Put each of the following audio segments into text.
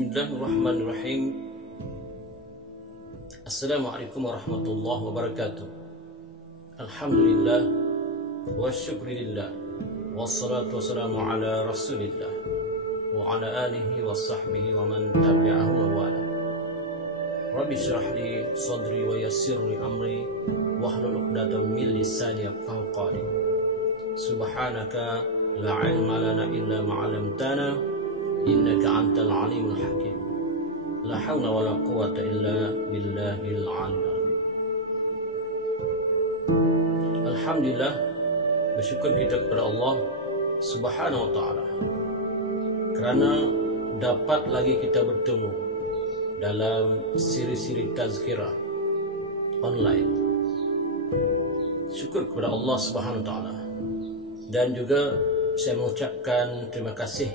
Bismillahirrahmanirrahim. Assalamualaikum warahmatullahi wabarakatuh. Alhamdulillah wa syukrilillah, wassalatu wassalamu ala rasulillah wa ala alihi wa sahbihi wa man tabi'ahu wa wala. Rabbi syrah li sadri wa yassir li amri wahlul 'uqdatam min lisani yafqahu qawli. Subhanaka la ilma lana illa ma 'allamtana innaka antal alimul hakim. La haula wala quwwata illa billahil aliyyil. Alhamdulillah, bersyukur kita kepada Allah Subhanahu wa taala kerana dapat lagi kita bertemu dalam siri-siri tazkirah online. Syukur kepada Allah Subhanahu wa taala, dan juga saya mengucapkan terima kasih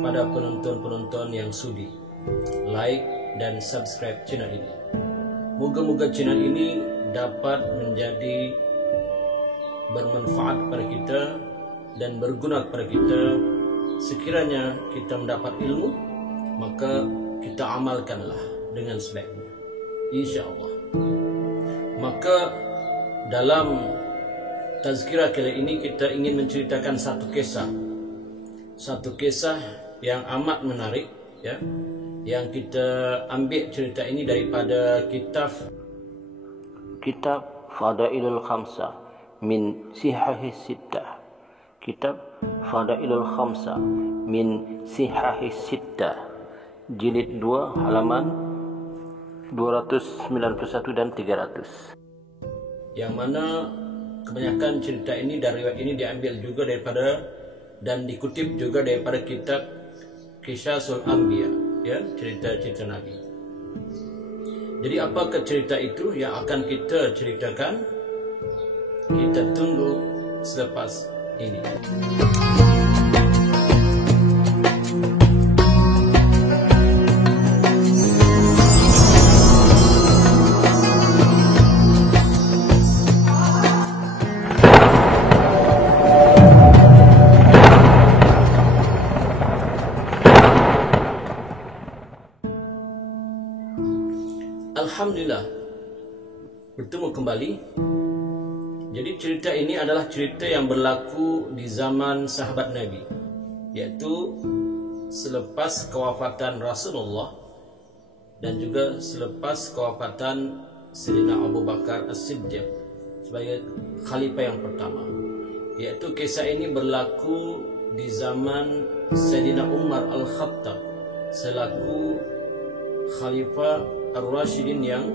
kepada penonton-penonton yang sudi like dan subscribe channel ini. Moga-moga channel ini dapat menjadi bermanfaat kepada kita dan berguna kepada kita. Sekiranya kita mendapat ilmu, maka kita amalkanlah dengan sebaiknya, insya-Allah. Maka dalam tazkirah kali ini kita ingin menceritakan satu kisah yang amat menarik, ya, yang kita ambil cerita ini daripada kitab Fadailul Khamsah min Sihahis Sittah. Kitab Fadailul Khamsah min Sihahis Sittah, jilid 2 halaman 291 dan 300. Yang mana kebanyakan cerita ini dari riwayat ini diambil juga daripada dan dikutip juga daripada kitab Qisasul Anbiya, ya, cerita-cerita Nabi. Jadi apakah cerita itu yang akan kita ceritakan? Kita tunggu selepas ini. Alhamdulillah, bertemu kembali. Jadi cerita ini adalah cerita yang berlaku di zaman sahabat Nabi, yaitu selepas kewafatan Rasulullah dan juga selepas kewafatan Sayyidina Abu Bakar As-Siddiq sebagai khalifah yang pertama. Yaitu kisah ini berlaku di zaman Sayyidina Umar Al-Khattab selaku khalifah Ar-Rasyidin yang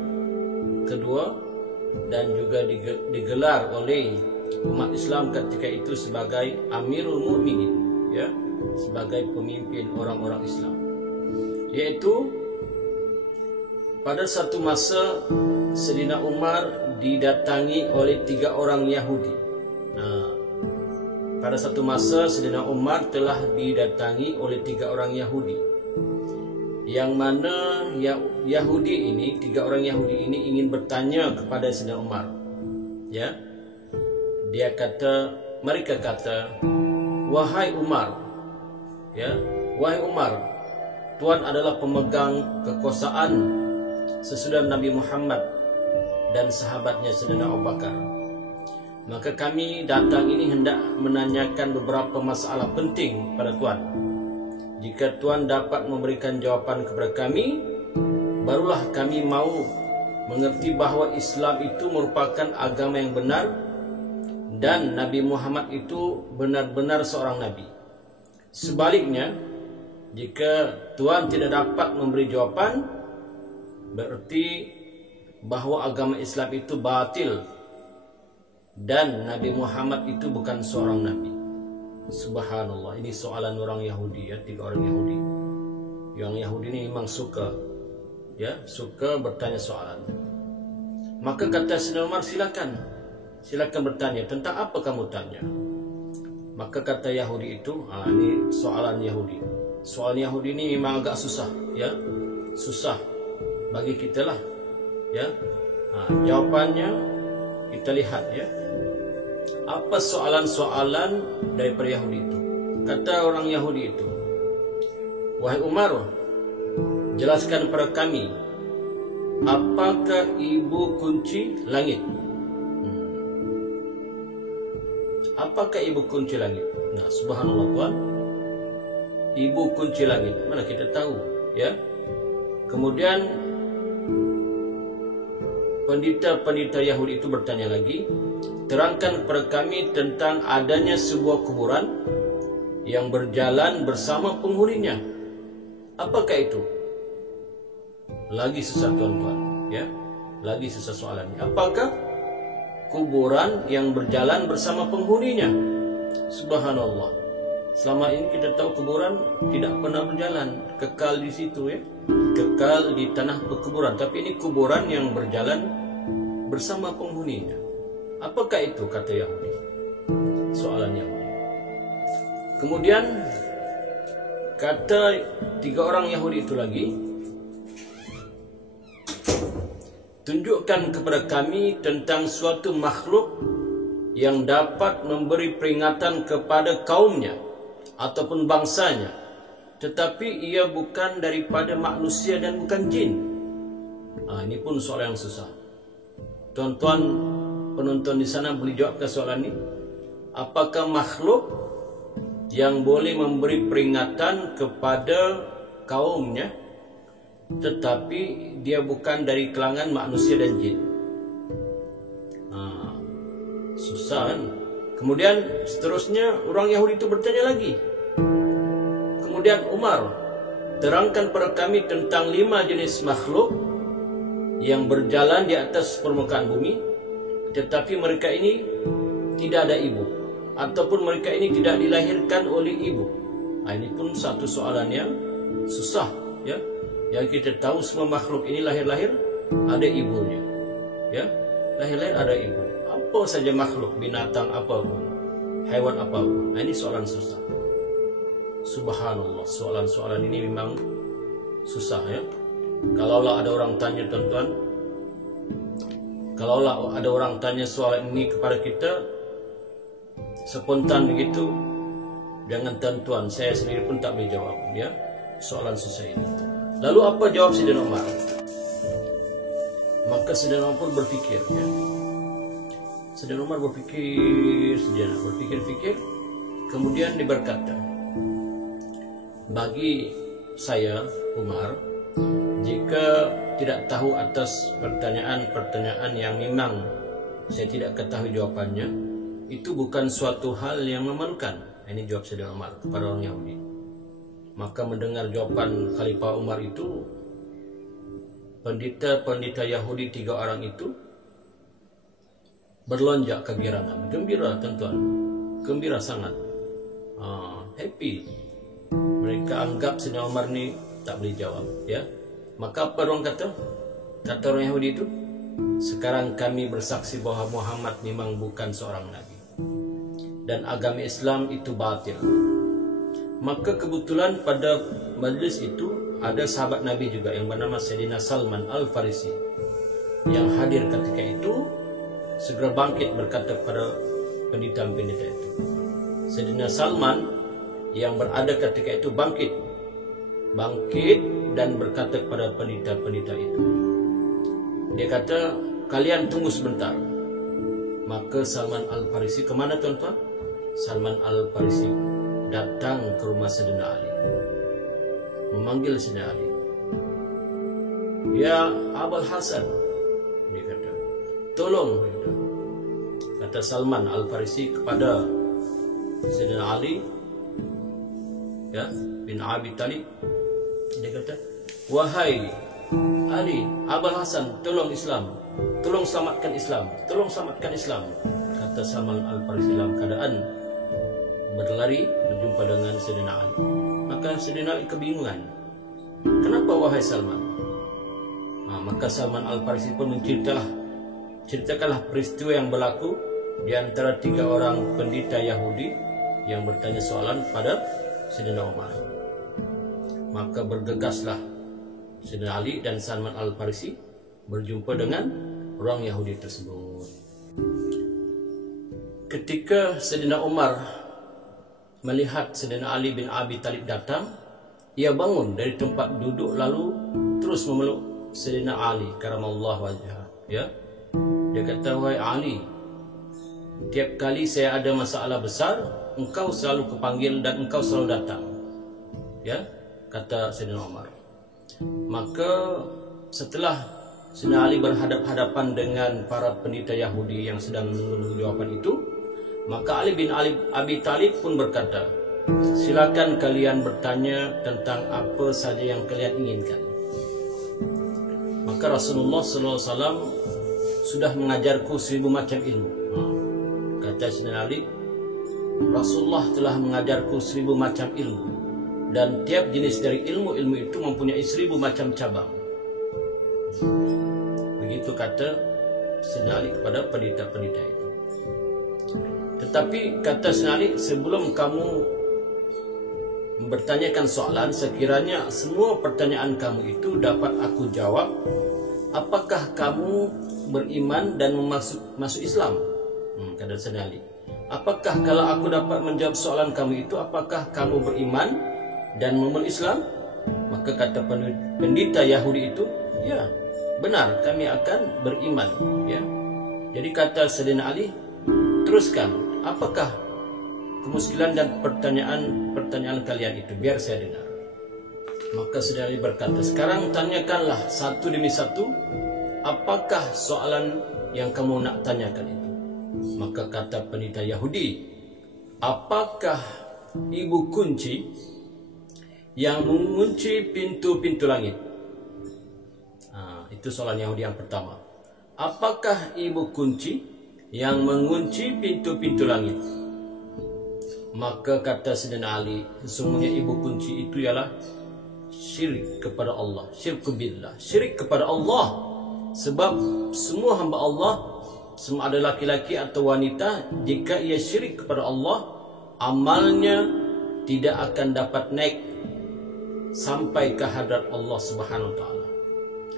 kedua, dan juga digelar oleh umat Islam ketika itu sebagai Amirul Mukminin, ya, sebagai pemimpin orang-orang Islam. Yaitu pada satu masa Sayyidina Umar didatangi oleh 3 orang Yahudi. Pada satu masa Sayyidina Umar telah didatangi oleh 3 orang Yahudi, yang mana Yahudi ini, 3 orang Yahudi ini ingin bertanya kepada Sayyidina Umar, ya. Mereka kata, wahai Umar, ya, wahai Umar, Tuan adalah pemegang kekuasaan sesudah Nabi Muhammad dan sahabatnya Sayyidina Abu Bakar. Maka kami datang ini hendak menanyakan beberapa masalah penting pada Tuan. Jika Tuan dapat memberikan jawapan kepada kami, barulah kami mau mengerti bahawa Islam itu merupakan agama yang benar dan Nabi Muhammad itu benar-benar seorang Nabi. Sebaliknya, jika Tuan tidak dapat memberi jawapan, berarti bahawa agama Islam itu batil dan Nabi Muhammad itu bukan seorang Nabi. Subhanallah, ini soalan orang Yahudi, ya, 3 orang Yahudi. Yang Yahudi ini memang suka bertanya soalan. Maka kata Sayyidina Umar, silakan bertanya. Tentang apa kamu tanya? Maka kata Yahudi itu, ini soalan Yahudi. Soalan Yahudi ini memang agak susah, ya, susah bagi kita lah, ya. Jawabannya kita lihat, ya. Apa soalan-soalan daripada Yahudi itu? Kata orang Yahudi itu, wahai Umar, jelaskan kepada kami, apakah ibu kunci langit? Apakah ibu kunci langit? Nah, subhanallah tuan, ibu kunci langit, mana kita tahu, ya. Kemudian pendeta Yahudi itu bertanya lagi, terangkan kepada kami tentang adanya sebuah kuburan yang berjalan bersama penghuninya. Apakah itu? Lagi susah tuan-tuan, ya. Lagi susah soalannya. Apakah kuburan yang berjalan bersama penghuninya? Subhanallah. Selama ini kita tahu kuburan tidak pernah berjalan, kekal di situ, ya. Kekal di tanah pekuburan. Tapi ini kuburan yang berjalan bersama penghuninya. Apakah itu, kata Yahudi? Soalan Yahudi. Kemudian kata 3 orang Yahudi itu lagi, tunjukkan kepada kami tentang suatu makhluk yang dapat memberi peringatan kepada kaumnya ataupun bangsanya, tetapi ia bukan daripada manusia dan bukan jin. Ini pun soalan yang susah. Tuan-tuan penonton di sana boleh jawab ke soalan ini? Apakah makhluk yang boleh memberi peringatan kepada kaumnya, tetapi dia bukan dari kalangan manusia dan jin? Susah kan? Kemudian seterusnya orang Yahudi itu bertanya lagi. Kemudian Umar, terangkan pada kami tentang 5 jenis makhluk yang berjalan di atas permukaan bumi, tetapi mereka ini tidak ada ibu, ataupun mereka ini tidak dilahirkan oleh ibu. Ini pun satu soalan yang susah, ya. Yang kita tahu semua makhluk ini lahir-lahir ada ibunya, ya. Lahir-lahir ada ibu. Apa saja makhluk, binatang apapun, hewan apapun. Ini soalan susah. Subhanallah, soalan-soalan ini memang susah, ya. Kalaulah ada orang tanya, tuan-tuan, kalaulah ada orang tanya soalan ini kepada kita spontan begitu, jangan tuan-tuan, saya sendiri pun tak boleh jawab, ya, soalan susah ini. Lalu apa jawab Sayyidina Umar? Maka Sayyidina Umar pun berfikir, ya. Sayyidina Umar berfikir sejenak, berfikir-fikir, kemudian dia berkata, bagi saya Umar, jika tidak tahu atas pertanyaan-pertanyaan yang memang saya tidak ketahui jawabannya, itu bukan suatu hal yang memalukan. Ini jawab Sayyidina Umar kepada orang Yahudi. Maka mendengar jawaban Khalifah Umar itu, pendeta Yahudi 3 orang itu berlonjak kegirangan, gembira, tuan-tuan, gembira sangat, happy. Mereka anggap Sayyidina Umar ni tak boleh jawab, ya. Maka apa orang kata? Kata orang Yahudi itu, sekarang kami bersaksi bahawa Muhammad memang bukan seorang nabi dan agama Islam itu batil. Maka kebetulan pada majlis itu ada sahabat Nabi juga yang bernama Sayyidina Salman Al-Farisi yang hadir ketika itu, segera bangkit berkata kepada pendeta-pendeta itu. Sayyidina Salman yang berada ketika itu bangkit dan berkata kepada pendeta-pendeta itu. Dia kata, kalian tunggu sebentar. Maka Salman Al-Farisi kemana, tuan-tuan? Salman Al-Farisi datang ke rumah Sayyidina Ali, memanggil Sayyidina Ali. Ya Abul Hasan, dia kata, tolong, kata Salman Al-Farisi kepada Sayyidina Ali, ya, bin Abi Talib. Dia kata, wahai Ali, Abul Hasan, tolong Islam, tolong selamatkan Islam, tolong selamatkan Islam, kata Salman Al-Farisi dalam keadaan berlari berjumpa dengan Sayyidina Ali. Maka Sayyidina Ali kebingungan, kenapa wahai Salman? Maka Salman Al-Farisi pun ceritakanlah peristiwa yang berlaku di antara 3 orang pendeta Yahudi yang bertanya soalan pada Sayyidina Umar. Maka bergegaslah Sayyidina Ali dan Salman Al-Farisi berjumpa dengan orang Yahudi tersebut. Ketika Sayyidina Umar melihat Sayyidina Ali bin Abi Talib datang, ia bangun dari tempat duduk lalu terus memeluk Sayyidina Ali karamallahu wajhah, ya. Dia kata, wahai Ali, tiap kali saya ada masalah besar, engkau selalu kupanggil dan engkau selalu datang, ya, kata Sayyidina Umar. Maka setelah Sayyidina Ali berhadap-hadapan dengan para pendeta Yahudi yang sedang menunggu jawaban itu, maka Ali bin Abi Thalib pun berkata, silakan kalian bertanya tentang apa saja yang kalian inginkan. Maka Rasulullah SAW sudah mengajarku 1000 macam ilmu. Kata Sayyidina Ali, Rasulullah telah mengajarku 1000 macam ilmu, dan tiap jenis dari ilmu-ilmu itu mempunyai 1000 macam cabang. Begitu kata Sayyidina Ali kepada pendeta-pendeta itu. Tetapi kata Sayyidina Ali, sebelum kamu bertanyakan soalan, sekiranya semua pertanyaan kamu itu dapat aku jawab, apakah kamu beriman dan masuk Islam? Kata Sayyidina Ali, apakah kalau aku dapat menjawab soalan kamu itu, apakah kamu beriman dan memeluk Islam? Maka kata pendeta Yahudi itu, ya, benar, kami akan beriman, ya. Jadi kata Sayyidina Ali, teruskan, apakah kemuskilan dan pertanyaan kalian itu, biar saya dengar. Maka Sayyidina Ali berkata, sekarang tanyakanlah satu demi satu, apakah soalan yang kamu nak tanyakan itu? Maka kata pendeta Yahudi, apakah ibu kunci yang mengunci pintu-pintu langit? Itu soalan Yahudi yang pertama. Apakah ibu kunci yang mengunci pintu-pintu langit? Maka kata Sayyidina Ali, sesungguhnya ibu kunci itu ialah syirik kepada Allah, syirku billah, syirik kepada Allah. Sebab semua hamba Allah, semua ada laki-laki atau wanita, jika ia syirik kepada Allah, amalnya tidak akan dapat naik sampai ke hadrat Allah Subhanahu wa taala.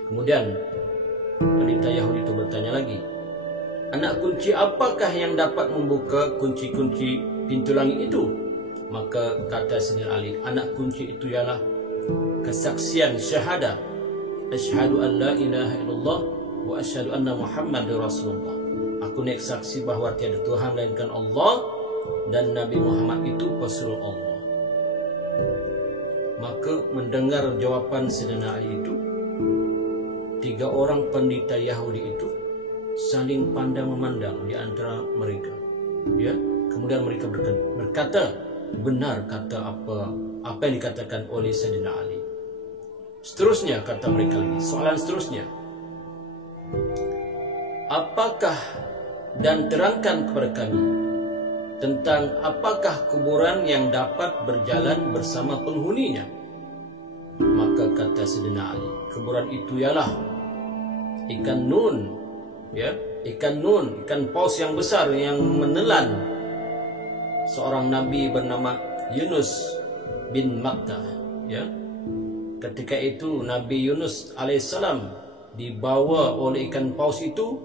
Kemudian pendeta Yahudi itu bertanya lagi, anak kunci apakah yang dapat membuka kunci-kunci pintu langit itu? Maka kata Sayyidina Ali, anak kunci itu ialah kesaksian syahadah, asyhadu an la ilaha illallah wa asyhadu anna Muhammadar Rasulullah. Aku naik saksi bahawa tiada Tuhan melainkan Allah dan Nabi Muhammad itu pesuruh Allah. Maka mendengar jawapan Sayyidina Ali itu, 3 orang pendeta Yahudi itu saling pandang memandang di antara mereka, ya. Kemudian mereka berkata, benar kata apa yang dikatakan oleh Sayyidina Ali. Seterusnya kata mereka lagi, soalan seterusnya, apakah, dan terangkan kepada kami tentang apakah kuburan yang dapat berjalan bersama penghuninya? Maka kata Sayyidina Ali, kuburan itu ialah ikan nun, ya, ikan nun, ikan paus yang besar yang menelan seorang nabi bernama Yunus bin Matta, ya. Ketika itu Nabi Yunus alaihissalam dibawa oleh ikan paus itu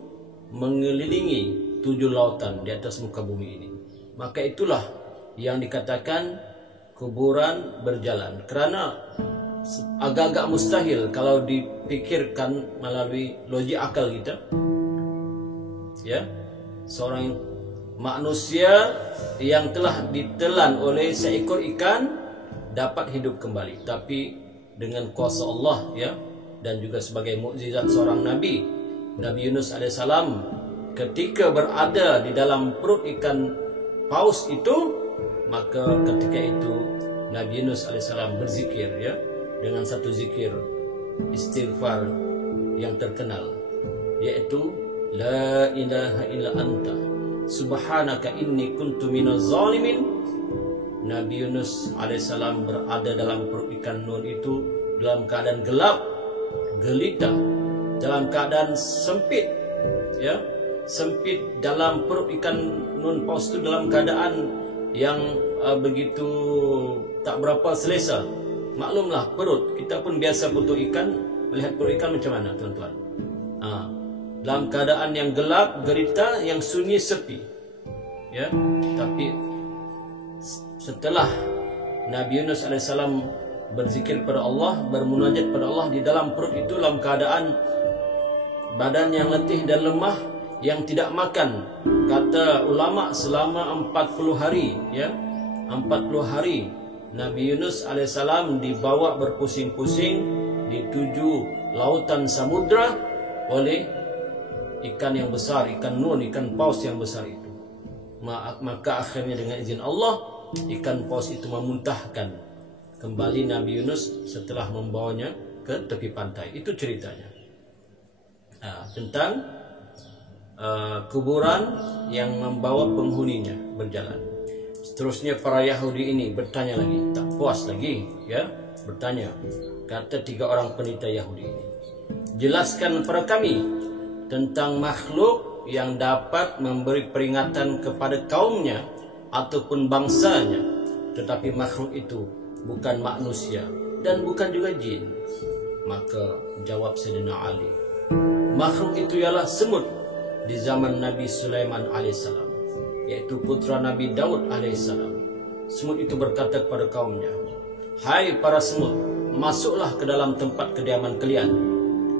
mengelilingi 7 lautan di atas muka bumi ini. Maka itulah yang dikatakan kuburan berjalan, kerana agak-agak mustahil kalau dipikirkan melalui logik akal kita, ya, seorang manusia yang telah ditelan oleh seekor ikan dapat hidup kembali. Tapi dengan kuasa Allah, ya, dan juga sebagai mukjizat seorang nabi, Nabi Yunus alaihissalam, ketika berada di dalam perut ikan paus itu, maka ketika itu Nabi Yunus alaihissalam berzikir, ya, dengan satu zikir istighfar yang terkenal, yaitu la ilaha illa anta subhanaka inni kuntu minaz zalimin. Nabi Yunus alaihissalam berada dalam perut ikan nun itu dalam keadaan gelap, gelita, dalam keadaan sempit, ya, sempit dalam perut ikan nun paus itu, dalam keadaan yang begitu tak berapa selesa. Maklumlah perut, kita pun biasa potong ikan, melihat perut ikan macam mana, tuan-tuan. Dalam keadaan yang gelap, gelita, yang sunyi, sepi, ya. Tapi setelah Nabi Yunus alaihissalam berzikir pada Allah, bermunajat pada Allah di dalam perut itu dalam keadaan badan yang letih dan lemah, yang tidak makan. Kata ulama selama 40 hari, ya, 40 hari Nabi Yunus alaihissalam dibawa berpusing-pusing di 7 lautan samudra oleh ikan yang besar, ikan nun, ikan paus yang besar itu. Maka akhirnya dengan izin Allah, ikan paus itu memuntahkan kembali Nabi Yunus setelah membawanya ke tepi pantai. Itu ceritanya. Tentang kuburan yang membawa penghuninya berjalan. Seterusnya para Yahudi ini bertanya lagi, tak puas lagi, ya, bertanya. Kata 3 orang peneliti Yahudi ini, jelaskan kepada kami tentang makhluk yang dapat memberi peringatan kepada kaumnya ataupun bangsanya, tetapi makhluk itu bukan manusia dan bukan juga jin. Maka jawab Sayyidina Ali, makhluk itu ialah semut di zaman Nabi Sulaiman alaihissalam, yaitu putra Nabi Daud alaihissalam. Semut itu berkata kepada kaumnya, hai para semut, masuklah ke dalam tempat kediaman kalian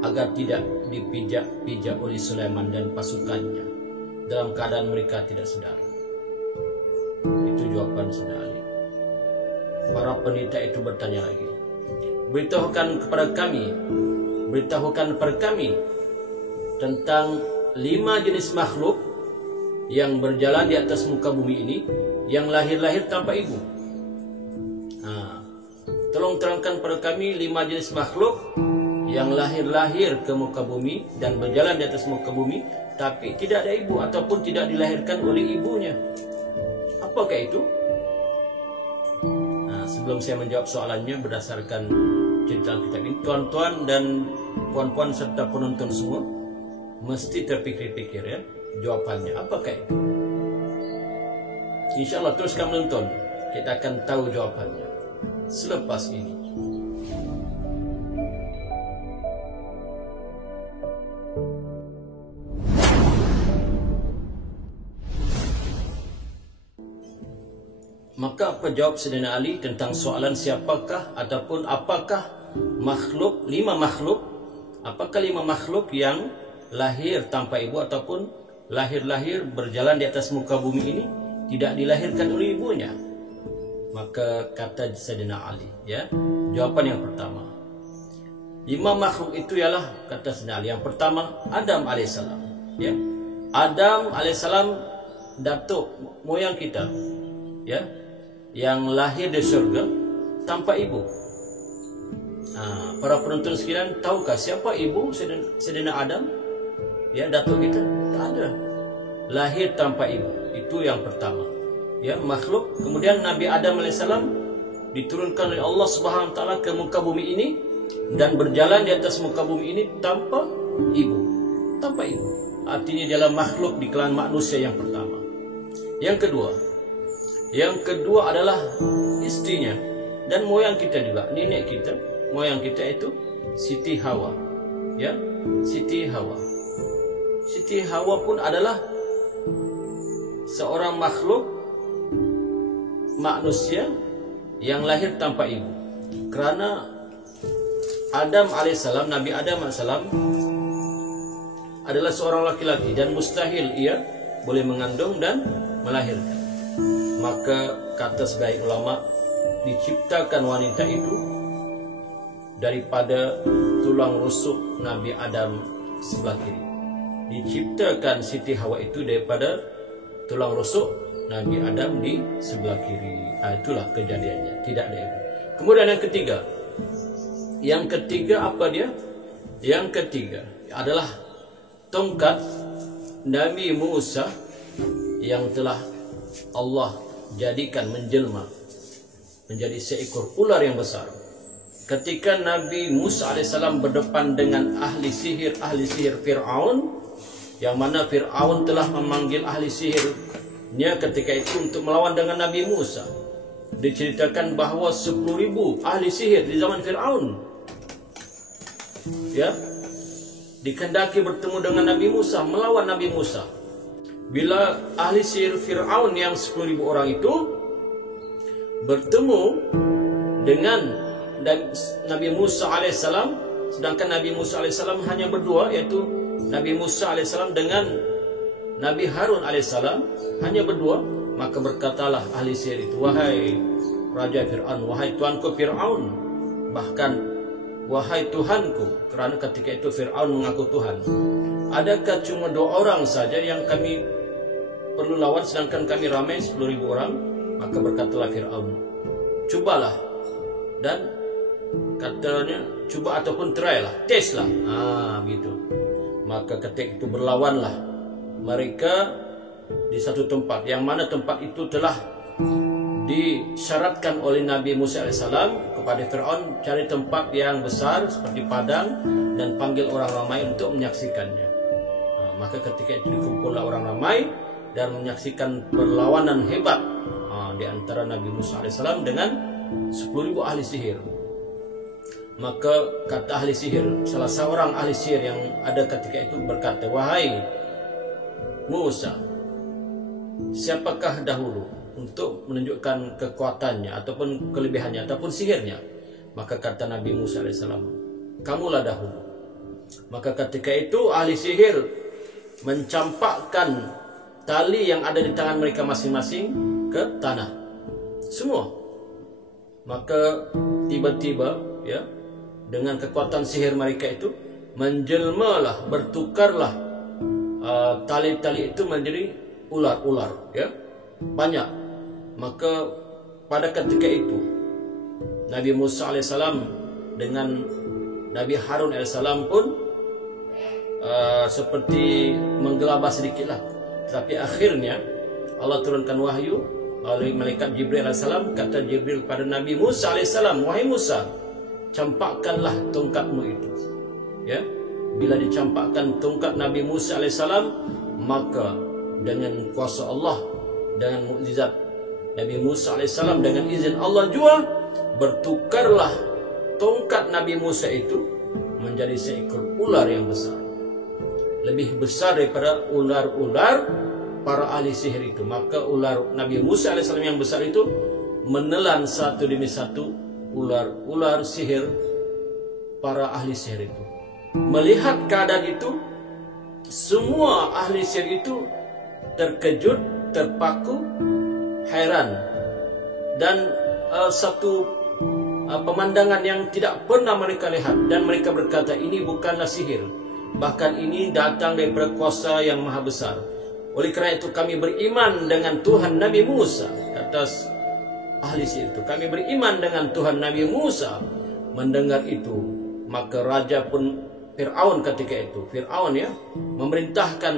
agar tidak dipijak-pijak oleh Sulaiman dan pasukannya dalam keadaan mereka tidak sadar. Itu jawaban Sayyidina Ali. Para peneliti itu bertanya lagi, beritahukan kepada kami tentang 5 jenis makhluk yang berjalan di atas muka bumi ini, yang lahir-lahir tanpa ibu. Tolong terangkan pada kami 5 jenis makhluk yang lahir-lahir ke muka bumi dan berjalan di atas muka bumi, tapi tidak ada ibu ataupun tidak dilahirkan oleh ibunya. Apakah itu? Sebelum saya menjawab soalannya berdasarkan cerita kitab ini, tuan-tuan dan puan-puan serta penonton semua mesti terpikir-pikir, ya, jawabannya apakah itu. InsyaAllah teruskan menonton, kita akan tahu jawabannya selepas ini. Maka apa jawab Sayyidina Ali tentang soalan siapakah ataupun apakah makhluk, 5 makhluk, apakah 5 makhluk yang lahir tanpa ibu ataupun lahir-lahir berjalan di atas muka bumi ini tidak dilahirkan oleh ibunya? Maka kata Sayyidina Ali, ya, jawaban yang pertama, 5 makhluk itu ialah, kata Sayyidina Ali, yang pertama Adam alaihissalam, ya. Adam alaihissalam, datuk moyang kita, ya, yang lahir di surga tanpa ibu. Para penonton sekalian, tahukah siapa ibu Sayyidina Adam? Ya, datuk kita tak ada, lahir tanpa ibu. Itu yang pertama, ya, makhluk. Kemudian Nabi Adam alaihissalam diturunkan oleh Allah Subhanahu wa taala ke muka bumi ini dan berjalan di atas muka bumi ini tanpa ibu. Tanpa ibu, artinya dia adalah makhluk di kalangan manusia yang pertama. Yang kedua adalah istrinya dan moyang kita juga, nenek kita, moyang kita itu Siti Hawa, ya, Siti Hawa. Siti Hawa pun adalah seorang makhluk manusia yang lahir tanpa ibu. Kerana Adam alaihissalam, Nabi Adam alaihissalam adalah seorang laki-laki dan mustahil ia boleh mengandung dan melahirkan. Maka kata sebaik ulama, diciptakan wanita itu daripada tulang rusuk Nabi Adam sebelah kiri. Diciptakan Siti Hawa itu daripada tulang rusuk Nabi Adam di sebelah kiri. Itulah kejadiannya, tidak ada ibu. Kemudian yang ketiga apa dia? Yang ketiga adalah tongkat Nabi Musa yang telah Allah jadikan menjelma menjadi seekor ular yang besar. Ketika Nabi Musa alaihissalam berdepan dengan ahli sihir Fir'aun, yang mana Fir'aun telah memanggil ahli sihirnya ketika itu untuk melawan dengan Nabi Musa. Diceritakan bahawa 10.000 ahli sihir di zaman Fir'aun, ya, dikehendaki bertemu dengan Nabi Musa, melawan Nabi Musa. Bila ahli sihir Fir'aun yang 10.000 orang itu bertemu dengan Nabi Musa alaihissalam, sedangkan Nabi Musa alaihissalam hanya berdua, yaitu Nabi Musa alaihissalam dengan Nabi Harun alaihissalam hanya berdua. Maka berkatalah ahli sihir itu, wahai Raja Fir'aun, wahai tuanku Fir'aun, bahkan wahai Tuhanku, kerana ketika itu Fir'aun mengaku Tuhan, adakah cuma 2 orang saja yang kami perlu lawan sedangkan kami ramai 10.000 orang? Maka berkatalah Fir'aun, cubalah, dan katanya cuba ataupun try lah, test lah, gitu. Maka ketika itu berlawanlah mereka di satu tempat, yang mana tempat itu telah disyaratkan oleh Nabi Musa AS kepada Fir'aun, cari tempat yang besar seperti padang dan panggil orang ramai untuk menyaksikannya. Maka ketika itu dikumpullah orang ramai dan menyaksikan perlawanan hebat di antara Nabi Musa AS dengan 10.000 ahli sihir. Maka kata ahli sihir, salah seorang ahli sihir yang ada ketika itu berkata, wahai Musa, siapakah dahulu untuk menunjukkan kekuatannya ataupun kelebihannya ataupun sihirnya? Maka kata Nabi Musa AS, kamulah dahulu. Maka ketika itu ahli sihir mencampakkan tali yang ada di tangan mereka masing-masing ke tanah semua. Maka tiba-tiba, ya, dengan kekuatan sihir mereka itu menjelmalah, bertukarlah tali-tali itu menjadi ular-ular, ya, banyak. Maka pada ketika itu Nabi Musa alaihissalam dengan Nabi Harun alaihissalam pun seperti menggelabah sedikitlah. Tetapi akhirnya Allah turunkan wahyu oleh malaikat Jibril alaihissalam. Kata Jibril pada Nabi Musa alaihissalam, wahai Musa, campakkanlah tongkatmu itu. Ya, bila dicampakkan tongkat Nabi Musa alaihissalam, maka dengan kuasa Allah, dengan mukjizat Nabi Musa alaihissalam, dengan izin Allah juga, bertukarlah tongkat Nabi Musa itu menjadi seekor ular yang besar, lebih besar daripada ular-ular para ahli sihir itu. Maka ular Nabi Musa alaihissalam yang besar itu menelan satu demi satu ular-ular sihir para ahli sihir itu. Melihat keadaan itu, semua ahli sihir itu terkejut, terpaku, heran, dan satu pemandangan yang tidak pernah mereka lihat. Dan mereka berkata, ini bukanlah sihir, bahkan ini datang daripada kuasa yang maha besar. Oleh kerana itu kami beriman dengan Tuhan Nabi Musa. Kata ahli sihir itu, kami beriman dengan Tuhan Nabi Musa. Mendengar itu, maka raja pun Fir'aun ketika itu, Fir'aun, ya, memerintahkan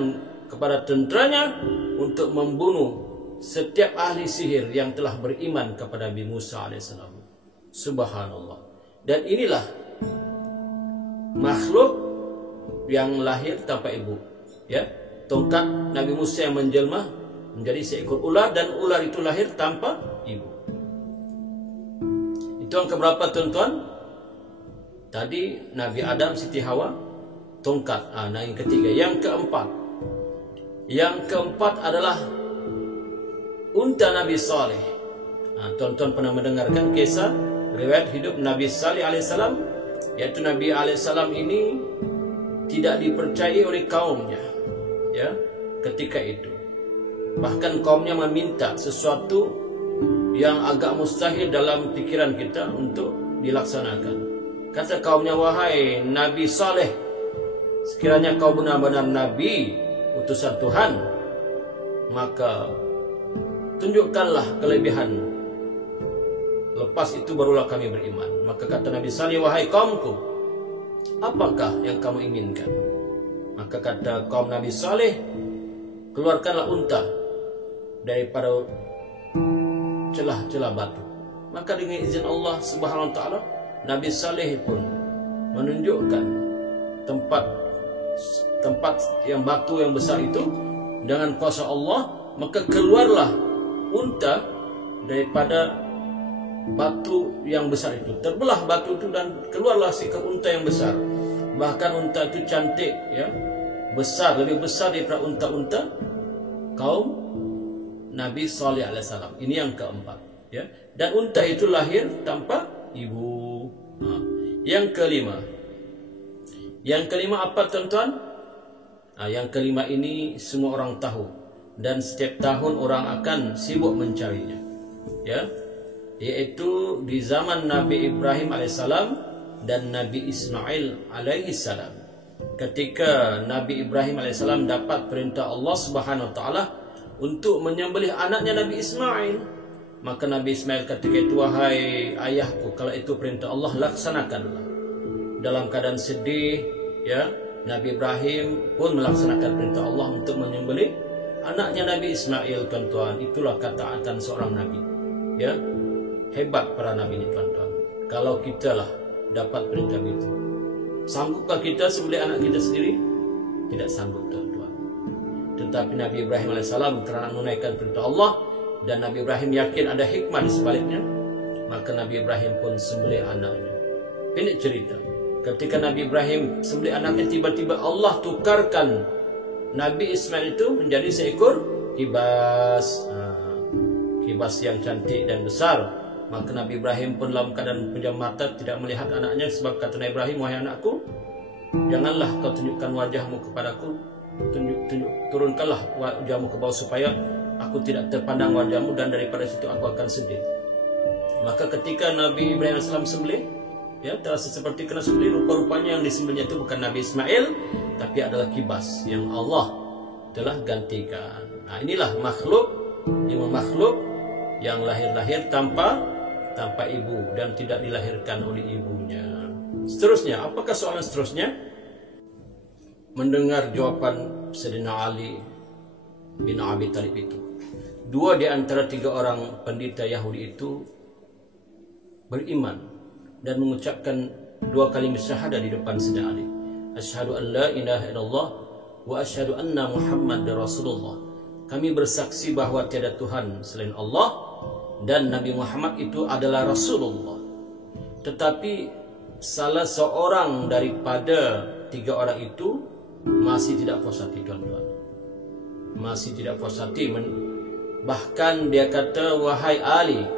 kepada tenteranya untuk membunuh setiap ahli sihir yang telah beriman kepada Nabi Musa alaihissalam. Subhanallah. Dan inilah makhluk yang lahir tanpa ibu, ya, tongkat Nabi Musa yang menjelma menjadi seekor ular, dan ular itu lahir tanpa ibu. Itu yang keberapa, tuan-tuan? Tadi Nabi Adam, Siti Hawa, tongkat. Nah, yang ketiga. Yang keempat adalah unta Nabi Saleh. Tuan-tuan pernah mendengarkan kisah riwayat hidup Nabi Saleh alaihissalam, yaitu Nabi alaihissalam ini tidak dipercayai oleh kaumnya, ya, ketika itu. Bahkan kaumnya meminta sesuatu yang agak mustahil dalam pikiran kita untuk dilaksanakan. Kata kaumnya, wahai Nabi Saleh, sekiranya kau benar-benar Nabi, utusan Tuhan, maka tunjukkanlah kelebihanmu. Lepas itu barulah kami beriman. Maka kata Nabi Saleh, wahai kaumku, apakah yang kamu inginkan? Maka kata kaum Nabi Saleh, keluarkanlah unta daripada celah-celah batu. Maka dengan izin Allah Subhanahu wa taala, Nabi Saleh pun menunjukkan tempat yang batu yang besar itu dengan kuasa Allah. Maka keluarlah unta daripada batu yang besar itu. Terbelah batu itu dan keluarlah seekor unta yang besar. Bahkan unta itu cantik, ya, besar, lebih besar daripada unta-unta kaum Nabi Saleh alaihissalam. Ini yang keempat, ya. Dan unta itu lahir tanpa ibu. Yang kelima apa tuan-tuan? Yang kelima ini semua orang tahu dan setiap tahun orang akan sibuk mencarinya, ya, yaitu di zaman Nabi Ibrahim alaihissalam dan Nabi Ismail alaihissalam. Ketika Nabi Ibrahim alaihissalam dapat perintah Allah Subhanahu wa taala untuk menyembelih anaknya Nabi Ismail, maka Nabi Ismail ketika itu, wahai ayahku, kalau itu perintah Allah, laksanakanlah. Dalam keadaan sedih, ya, Nabi Ibrahim pun melaksanakan perintah Allah untuk menyembelih anaknya Nabi Ismail, tuan-tuan. Itulah ketaatan seorang nabi, ya. Hebat para nabi ini, tuan-tuan. Kalau kita lah dapat perintah itu, sanggupkah kita sembelih anak kita sendiri? Tidak sanggup, tuan-tuan. Tetapi Nabi Ibrahim alaihissalam kerana menunaikan perintah Allah dan Nabi Ibrahim yakin ada hikmah di sebaliknya, maka Nabi Ibrahim pun sembelih anaknya. Ini cerita. Ketika Nabi Ibrahim sembelih anaknya, tiba-tiba Allah tukarkan Nabi Ismail itu menjadi seekor kibas, kibas yang cantik dan besar. Maka Nabi Ibrahim pun dalam keadaan pejam mata tidak melihat anaknya, sebab kata Nabi Ibrahim, wahai anakku, janganlah kau tunjukkan wajahmu kepadaku, turunkanlah wajahmu ke bawah supaya aku tidak terpandang wajahmu, dan daripada situ aku akan sedih. Maka ketika Nabi Ibrahim AS sembelih, ya, terasa seperti kena sembelih, rupa-rupanya yang disembelihnya itu bukan Nabi Ismail, tapi adalah kibas yang Allah telah gantikan. Nah, inilah makhluk yang lahir tanpa ibu dan tidak dilahirkan oleh ibunya. Seterusnya, apakah soalan seterusnya? Mendengar jawaban Sayyidina Ali bin Abi Thalib itu, 2 di antara 3 orang pendeta Yahudi itu beriman dan mengucapkan 2 kalimat syahadah di depan Sayyidina Ali. Asyhadu an la ilaha illallah wa asyhadu anna Muhammadar Rasulullah. Kami bersaksi bahwa tiada Tuhan selain Allah dan Nabi Muhammad itu adalah Rasulullah. Tetapi salah seorang daripada 3 orang itu masih tidak puas hati, tuan-tuan. Masih tidak puas hati. Bahkan dia kata, wahai Ali,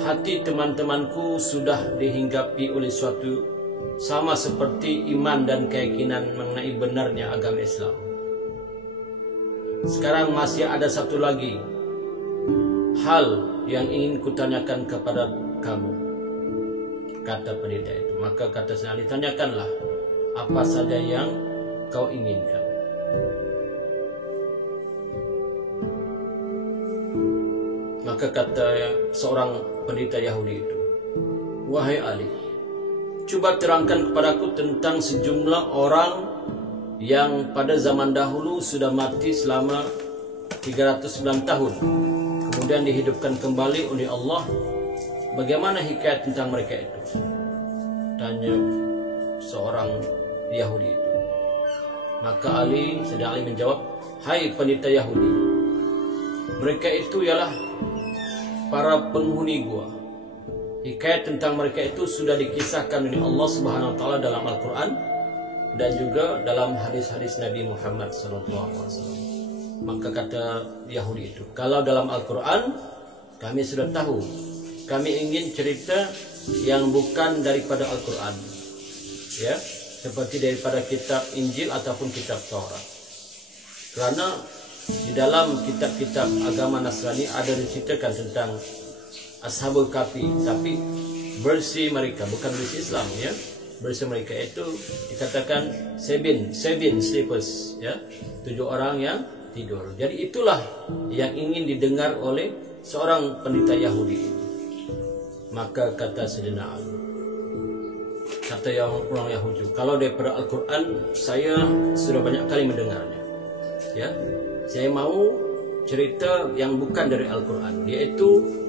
hati teman-temanku sudah dihinggapi oleh suatu sama seperti iman dan keyakinan mengenai benarnya agama Islam. Sekarang masih ada satu lagi hal yang ingin kutanyakan kepada kamu, kata pendeta itu. Maka kata Sayyidina Ali, tanyakanlah apa saja yang kau inginkan. Maka kata seorang pendeta Yahudi itu, wahai Ali, coba terangkan kepadaku tentang sejumlah orang yang pada zaman dahulu sudah mati selama 309 tahun, kemudian dihidupkan kembali oleh Allah. Bagaimana hikayat tentang mereka itu? Tanya seorang Yahudi itu. Maka Sayyidina Ali menjawab, hai pendeta Yahudi, mereka itu ialah para penghuni gua. Hikayat tentang mereka itu sudah dikisahkan oleh Allah Subhanahu wa taala dalam Al-Qur'an dan juga dalam hadis-hadis Nabi Muhammad SAW. Maka kata Yahudi itu, kalau dalam Al-Qur'an kami sudah tahu, kami ingin cerita yang bukan daripada Al-Qur'an, ya, seperti daripada kitab Injil ataupun kitab Taurat. Karena di dalam kitab-kitab agama Nasrani ada diceritakan tentang Ashabul Kahfi, tapi versi mereka bukan versi Islam, ya. Versi mereka itu dikatakan seven sleepers, ya, 7 orang yang tidur. Jadi itulah yang ingin didengar oleh seorang pendeta Yahudi. Maka kata Sayyidina Ali, kata orang Yahudi, kalau daripada Al-Quran saya sudah banyak kali mendengarnya, ya. Saya mau cerita yang bukan dari Al-Quran, yaitu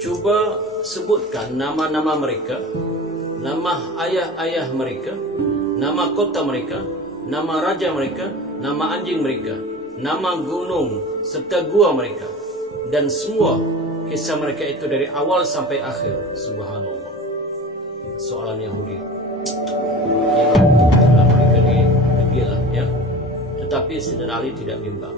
coba sebutkan nama-nama mereka, nama ayah-ayah mereka, nama kota mereka, nama raja mereka, nama anjing mereka, nama gunung serta gua mereka, dan semua kisah mereka itu dari awal sampai akhir. Subhanallah. Soalan Yahudi, mereka digila, ya. Tetapi Sayyidina Ali tidak bimbang.